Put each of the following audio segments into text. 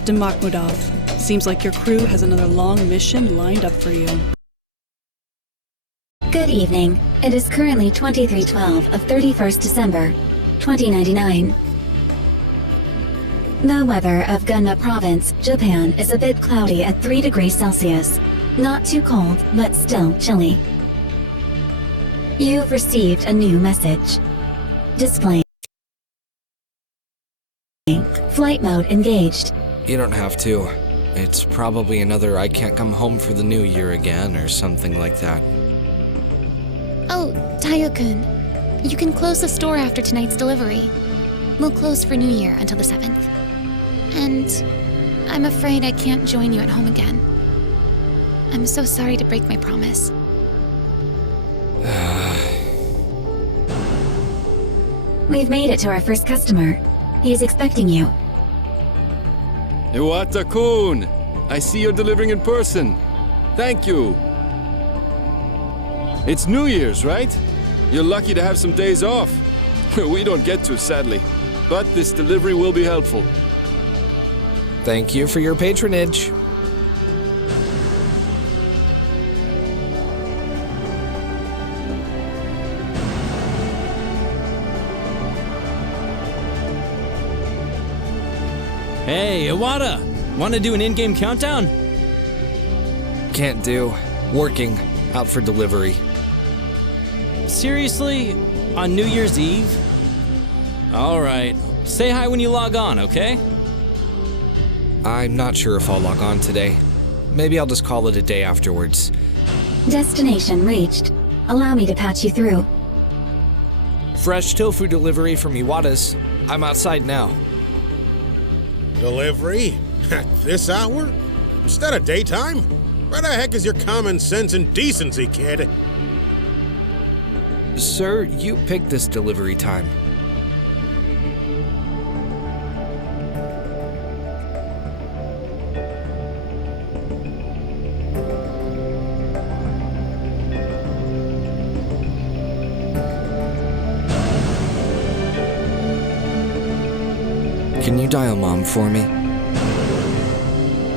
Captain Makhmudov. Seems like your crew has another long mission lined up for you. Good evening. It is currently 2312 of 31st December, 2099. The weather of Gunma Province, Japan is a bit cloudy at 3 degrees Celsius. Not too cold, but still chilly. You've received a new message. Displaying. Flight mode engaged. You don't have to. It's probably another I can't come home for the new year again or something like that. Oh, Tayo-kun. You can close the store after tonight's delivery. We'll close for New Year until the 7th. And I'm afraid I can't join you at home again. I'm so sorry to break my promise. We've made it to our first customer. He's expecting you. Iwata-kun! I see you're delivering in person. Thank you. It's New Year's, right? You're lucky to have some days off. We don't get to, sadly. But this delivery will be helpful. Thank you for your patronage. Hey, Iwata! Want to do an in-game countdown? Can't do. Working. Out for delivery. Seriously? On New Year's Eve? Alright. Say hi when you log on, okay? I'm not sure if I'll log on today. Maybe I'll just call it a day afterwards. Destination reached. Allow me to patch you through. Fresh tofu delivery from Iwata's. I'm outside now. Delivery? At this hour? Instead of daytime? Where the heck is your common sense and decency, kid? Sir, you picked this delivery time. Can you dial Mom for me?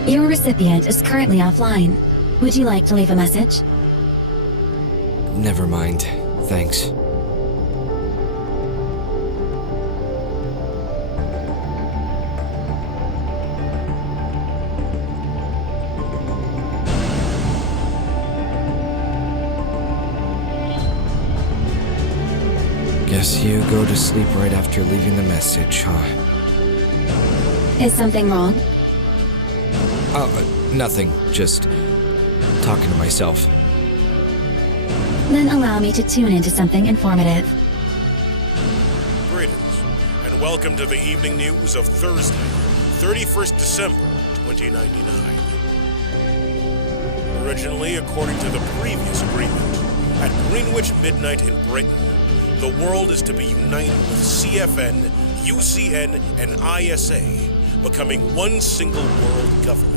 Your recipient is currently offline. Would you like to leave a message? Never mind. Thanks. Guess you go to sleep right after leaving the message, huh? Is something wrong? Nothing. Just talking to myself. Then allow me to tune into something informative. Greetings, and welcome to the evening news of Thursday, 31st December, 2099. Originally, according to the previous agreement, at Greenwich midnight in Britain, the world is to be united with CFN, UCN, and ISA, becoming one single world government.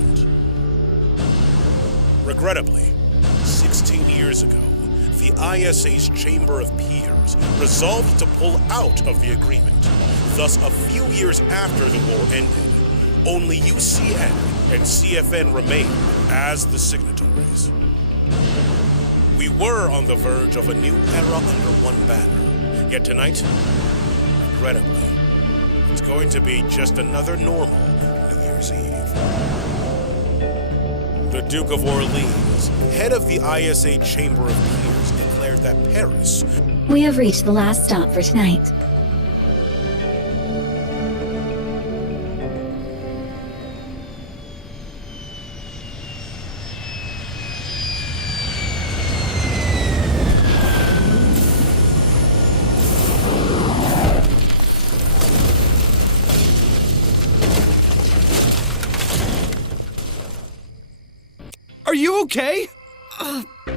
Regrettably, 16 years ago, the ISA's Chamber of Peers resolved to pull out of the agreement. Thus, a few years after the war ended, only UCN and CFN remained as the signatories. We were on the verge of a new era under one banner, yet tonight, regrettably, it's going to be just another normal New Year's Eve. The Duke of Orleans, head of the ISA Chamber of Peers, declared that Paris... We have reached the last stop for tonight. Are you okay?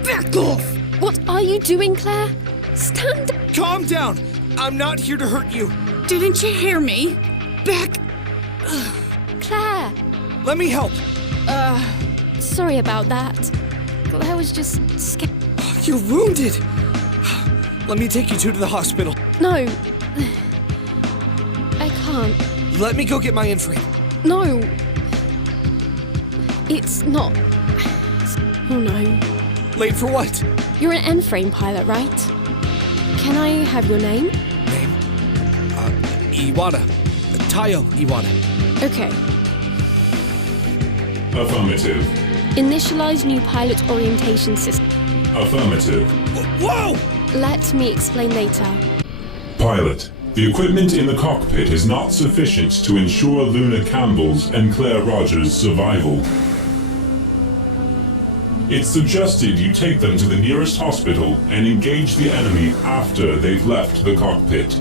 Back off! What are you doing, Claire? Stand down! Calm down! I'm not here to hurt you. Didn't you hear me? Back... Claire! Let me help. Sorry about that. Claire was just scared. You're wounded. Let me take you two to the hospital. No. I can't. Let me go get my infrared. No. It's not. Oh no. Late for what? You're an N-frame pilot, right? Can I have your name? Name? Iwata. Tayo Iwata. Okay. Affirmative. Initialize new pilot orientation system. Affirmative. Whoa! Let me explain later. Pilot, the equipment in the cockpit is not sufficient to ensure Luna Campbell's and Claire Rogers' survival. It's suggested you take them to the nearest hospital and engage the enemy after they've left the cockpit.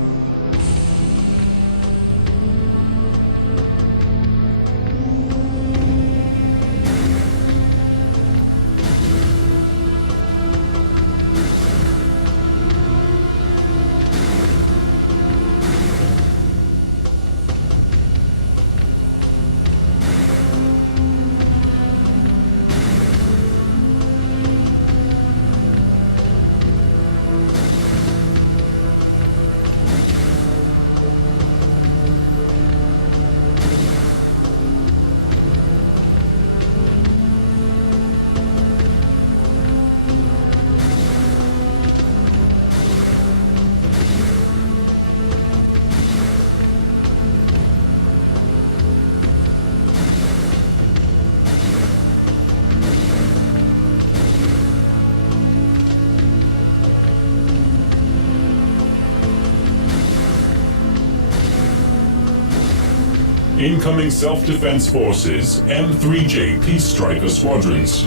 Incoming Self-Defense Forces, M3J Peace Striker Squadrons.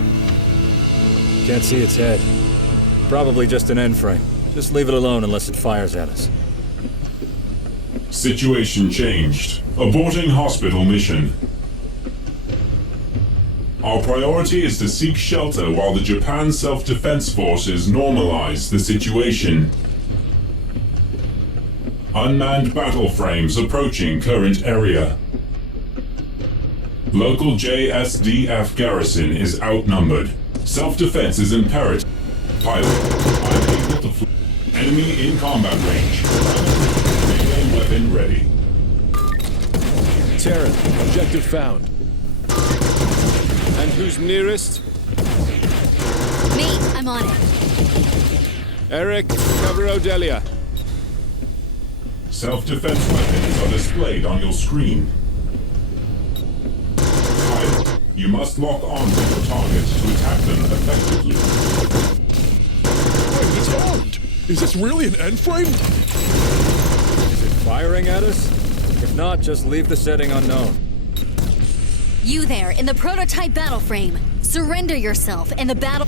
Can't see its head. Probably just an N-frame. Just leave it alone unless it fires at us. Situation changed. Aborting hospital mission. Our priority is to seek shelter while the Japan Self-Defense Forces normalize the situation. Unmanned battle frames approaching current area. Local JSDF garrison is outnumbered. Self-defense is imperative. Pilot, I'm able to fly. Enemy in combat range. Melee weapon ready. Terran, objective found. And who's nearest? Me, I'm on it. Eric, cover Odelia. Self-defense weapons are displayed on your screen. Pilot, you must lock on to your target to attack them effectively. Wait, it's armed! Is this really an N-frame? Is it firing at us? If not, just leave the setting unknown. You there, in the prototype battle frame. Surrender yourself, and the battle...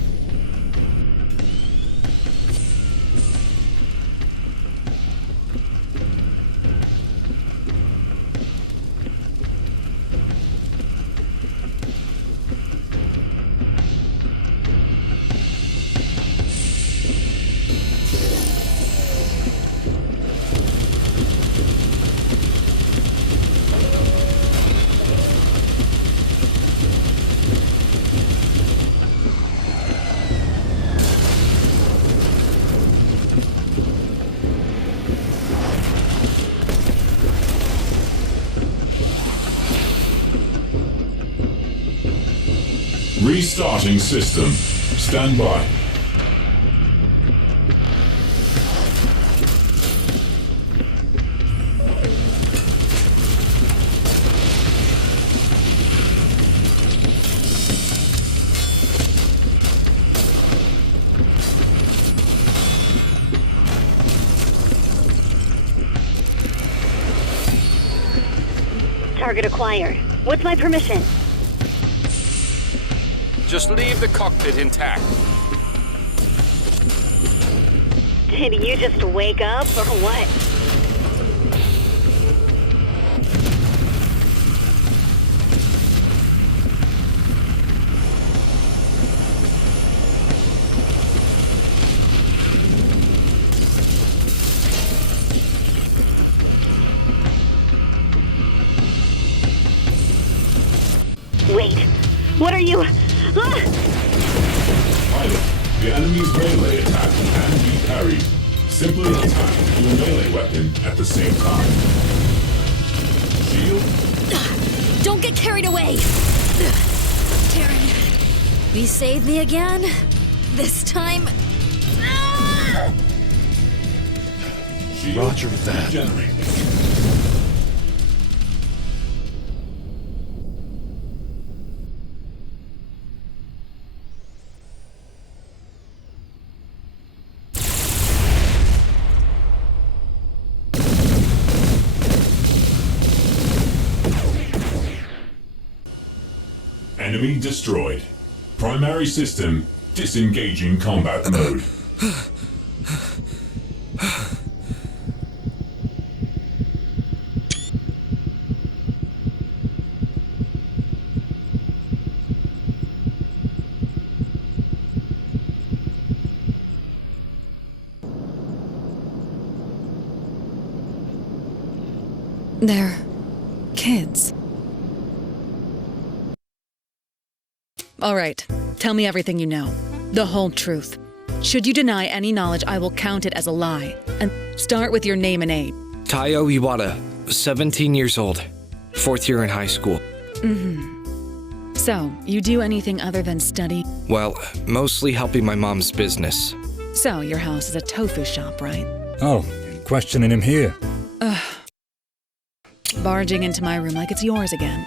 Restarting system. Stand by. Target acquired. What's my permission? Just leave the cockpit intact. Did you just wake up, or what? Wait, what are you... Pilot, the enemy's melee attack can be parried. Simply attack your melee weapon at the same time. Shield? Don't get carried away! Terran We saved me again? This time... Roger that. Enemy destroyed. Primary system disengaging combat mode. They're kids. All right, tell me everything you know. The whole truth. Should you deny any knowledge, I will count it as a lie. And start with your name and age. Tayo Iwata, 17 years old. 4th year in high school. Mm-hmm. So, you do anything other than study? Well, mostly helping my mom's business. So, your house is a tofu shop, right? Oh, you're questioning him here. Ugh. Barging into my room like it's yours again.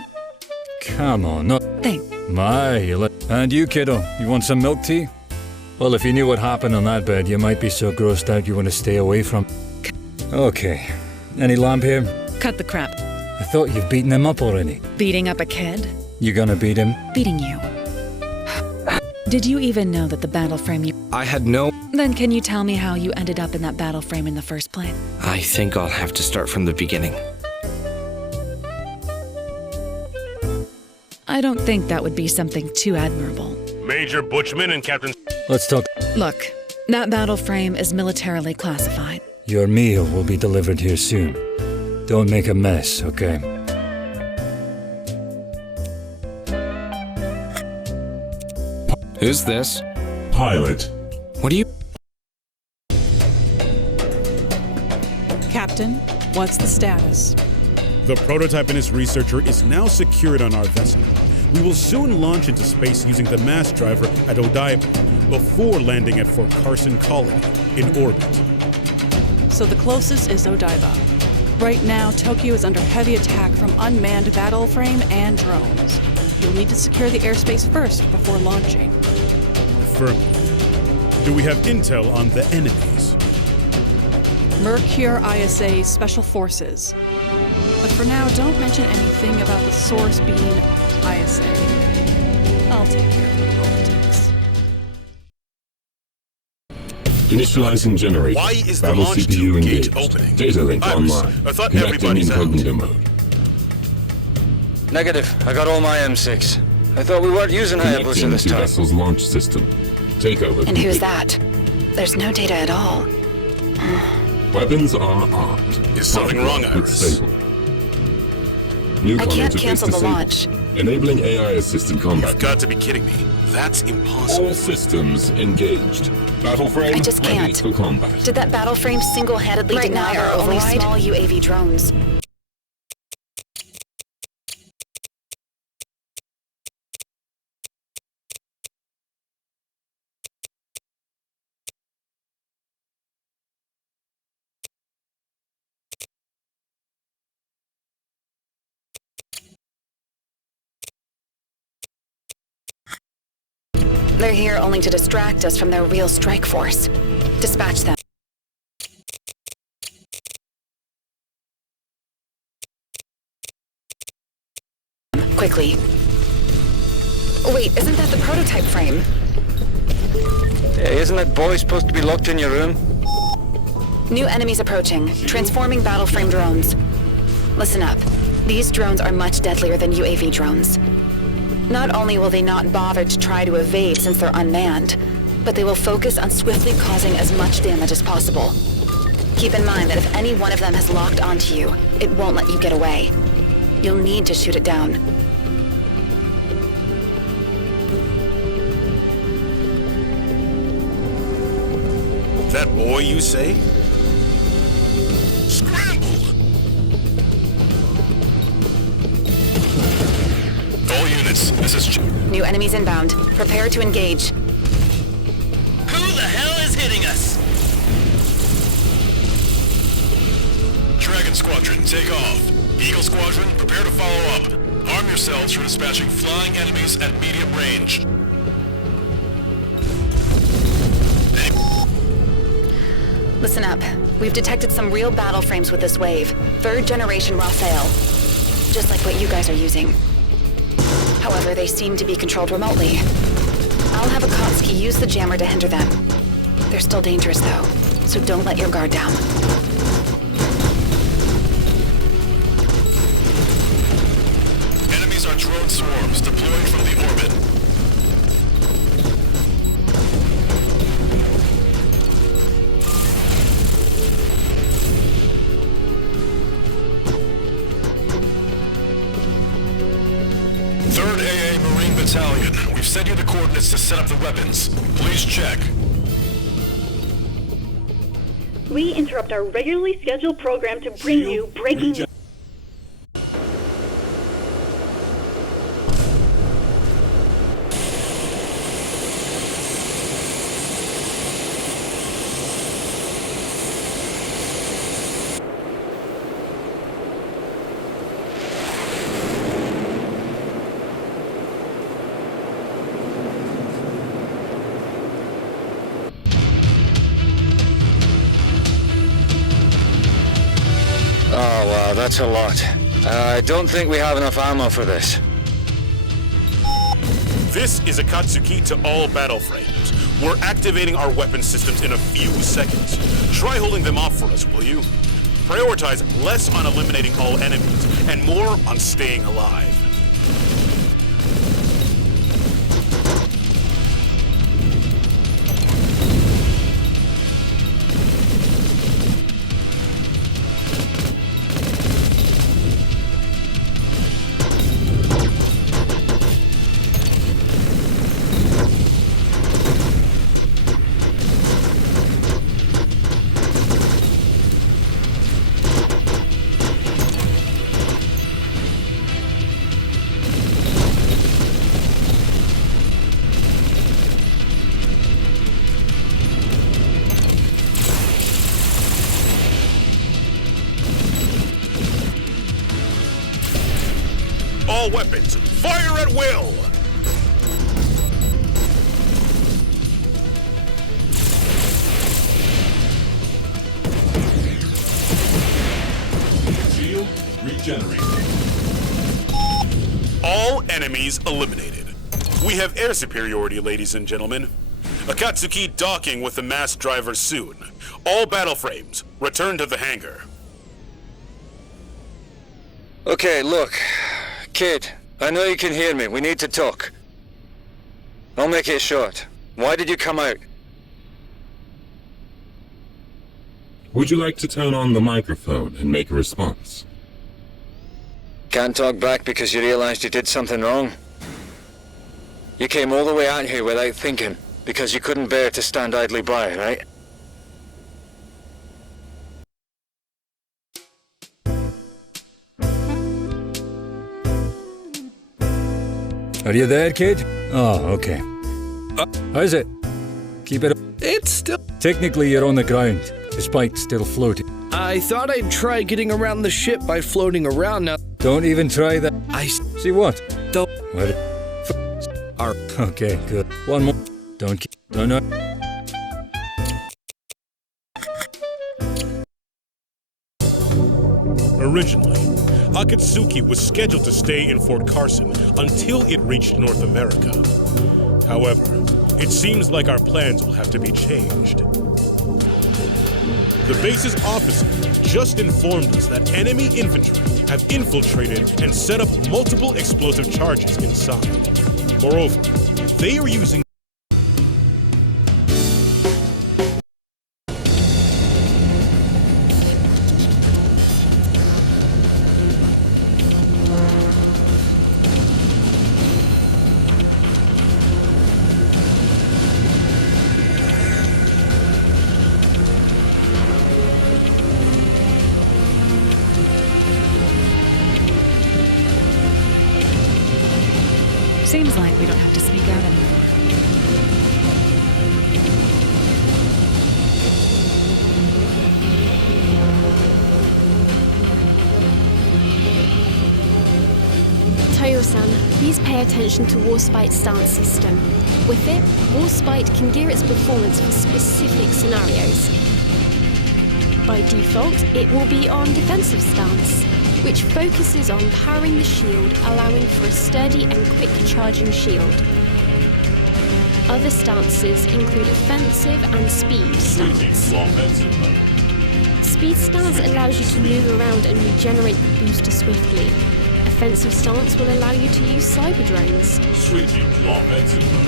Come on, no. Thanks. And you, kiddo, you want some milk tea? Well, if you knew what happened on that bed, you might be so grossed out you want to stay away from... Okay. Any lamp here? Cut the crap. I thought you've beaten him up already. Beating up a kid? You gonna beat him? Beating you. Did you even know that the battle frame you... I had no... Then can you tell me how you ended up in that battle frame in the first place? I think I'll have to start from the beginning. I don't think that would be something too admirable. Major Butchman and Captain... Let's talk. Look, that battle frame is militarily classified. Your meal will be delivered here soon. Don't make a mess, okay? Who's this? Pilot. What do you... Captain, what's the status? The prototype and its researcher is now secured on our vessel. We will soon launch into space using the mass driver at Odaiba, before landing at Fort Carson Colony, in orbit. So the closest is Odaiba. Right now, Tokyo is under heavy attack from unmanned battle frame and drones. You'll need to secure the airspace first before launching. Affirmative. Do we have intel on the enemies? Mercure ISA Special Forces. But for now, don't mention anything about the source being ISA. I'll take care of the politics. Initializing generator. Why is the Battle launch CPU tube gate engaged. opening? Data link Iris, online. I thought Connecting everybody's out. incognito mode. Negative. I got all my M6. I thought we weren't using Hayabusa Connecting this to time. vessel's launch system. Takeover. And who's that? There's no data at all. Weapons are armed. Is something wrong, Iris? New I can't interface cancel the disabled. launch. Enabling AI-assisted combat. You've got to be kidding me. That's impossible. All systems engaged. Battle frame I just ready can't. for combat. Did that battle frame single-handedly deny our only small UAV drones? They're here only to distract us from their real strike force. Dispatch them. Quickly. Wait, isn't that the prototype frame? Hey, isn't that boy supposed to be locked in your room? New enemies approaching. Transforming battle frame drones. Listen up. These drones are much deadlier than UAV drones. Not only will they not bother to try to evade since they're unmanned, but they will focus on swiftly causing as much damage as possible. Keep in mind that if any one of them has locked onto you, it won't let you get away. You'll need to shoot it down. That boy, you say? Scramble! All units Nimbus, this is... New enemies inbound. Prepare to engage. Who the hell is hitting us? Dragon Squadron, take off. Eagle Squadron, prepare to follow up. Arm yourselves for dispatching flying enemies at medium range. Listen up. We've detected some real battle frames with this wave. 3rd generation Raphael. Just like what you guys are using. However, they seem to be controlled remotely. I'll have Akatsuki use the jammer to hinder them. They're still dangerous though, so don't let your guard down. Enemies are drone swarms deploying from the orbit. Third AA Marine Battalion, we've sent you the coordinates to set up the weapons. Please check. We interrupt our regularly scheduled program to bring you breaking... Oh, wow, that's a lot. I don't think we have enough ammo for this. This is Akatsuki to all battle frames. We're activating our weapon systems in a few seconds. Try holding them off for us, will you? Prioritize less on eliminating all enemies and more on staying alive. All weapons, fire at will! Shield regenerated. All enemies eliminated. We have air superiority, ladies and gentlemen. Akatsuki docking with the mass driver soon. All battle frames, return to the hangar. Okay, look. Kid, I know you can hear me. We need to talk. I'll make it short. Why did you come out? Would you like to turn on the microphone and make a response? Can't talk back because you realized you did something wrong? You came all the way out here without thinking, because you couldn't bear to stand idly by, right? Are you there, kid? Oh, okay. How's it? Keep it up. It's still... Technically, you're on the ground, despite still floating. I thought I'd try getting around the ship by floating around now. Don't even try that. I... See what? Don't... What? Okay, good. One more. Don't keep... Don't know. Originally, Akatsuki was scheduled to stay in Fort Carson until it reached North America. However, it seems like our plans will have to be changed. The base's officer just informed us that enemy infantry have infiltrated and set up multiple explosive charges inside. Moreover, they are using Please pay attention to Warspite's stance system. With it, Warspite can gear its performance for specific scenarios. By default, it will be on defensive stance, which focuses on powering the shield, allowing for a sturdy and quick charging shield. Other stances include offensive and speed stance. Speed stance allows you to move around and regenerate the booster swiftly. Offensive stance will allow you to use cyber drones. Switching to offensive mode.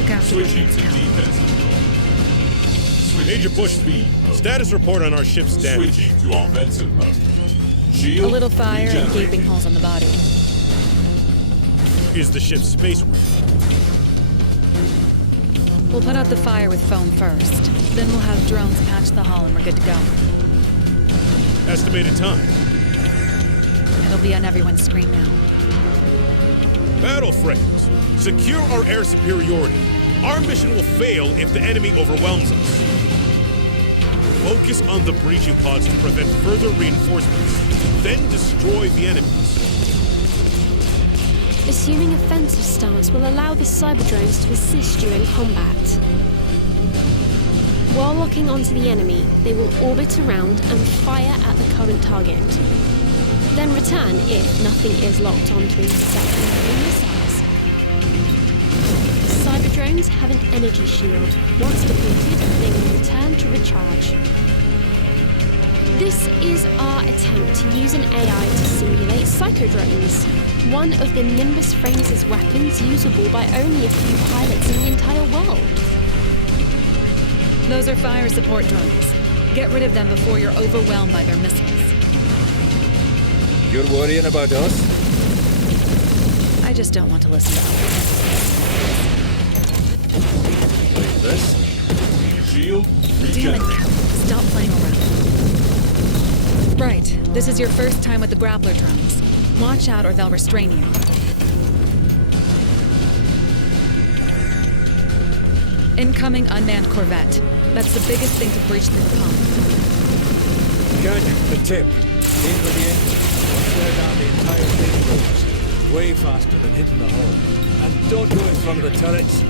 Look after Switching to defensive mode. Major Bush speed. Status report on our ship's damage. Switching to offensive mode. a Shield little fire and regenerating. gaping holes on the body. Is the ship's space worthy? We'll put out the fire with foam first. Then we'll have drones patch the hull and we're good to go. Estimated time. It'll be on everyone's screen now. Battle frames. Secure our air superiority. Our mission will fail if the enemy overwhelms us. Focus on the breaching pods to prevent further reinforcements. Then destroy the enemies. Assuming offensive stance will allow the cyber drones to assist you in combat. While locking onto the enemy, they will orbit around and fire at the current target. Then return if nothing is locked on to intercept enemy missiles. Cyber drones have an energy shield. Once depleted, they will return to recharge. This is our attempt to use an AI to simulate psychodrones, one of the Nimbus frames' weapons usable by only a few pilots in the entire world. Those are fire support drones. Get rid of them before you're overwhelmed by their missiles. You're worrying about us? I just don't want to listen to others. Like this? Shield Damn it, regenerating. Cal. Stop playing around. Right, this is your first time with the grappler drones. Watch out or they'll restrain you. Incoming unmanned corvette. That's the biggest thing to breach through the pump. Good, the tip. Aim for the engine. Tear down the entire thing goes. Way faster than hitting the hull. And don't go in front of the turrets.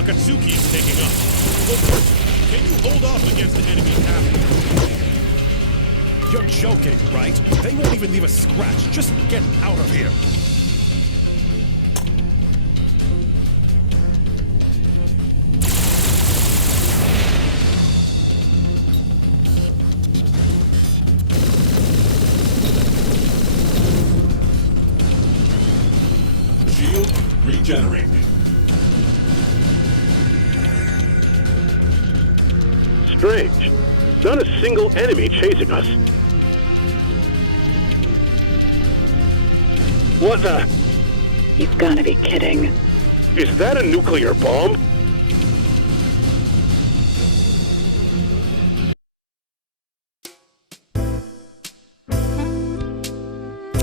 Akatsuki's taking up. Can you hold off against the enemy cavalry? You're joking, right? They won't even leave a scratch. Just get out of here. Shield regenerated. not a single enemy chasing us. What the? You've gotta be kidding. Is that a nuclear bomb?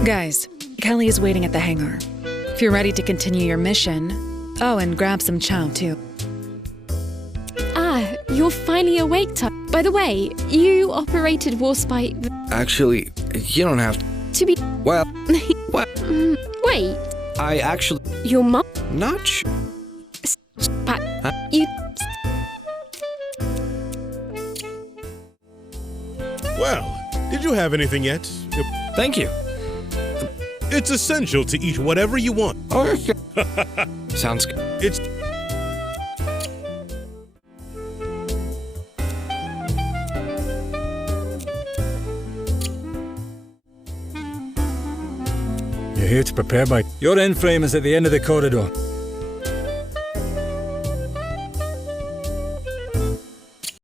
Guys, Kelly is waiting at the hangar. If you're ready to continue your mission... Oh, and grab some chow, too. Ah, you're finally awake, By the way, you operated Warspite... Actually, you don't have to be... Well, what? Wait. I actually... Your mum... Not sure. You... Well, did you have anything yet? Thank you. It's essential to eat whatever you want. Oh, sounds good. It's... You're here to prepare by... Your end frame is at the end of the corridor.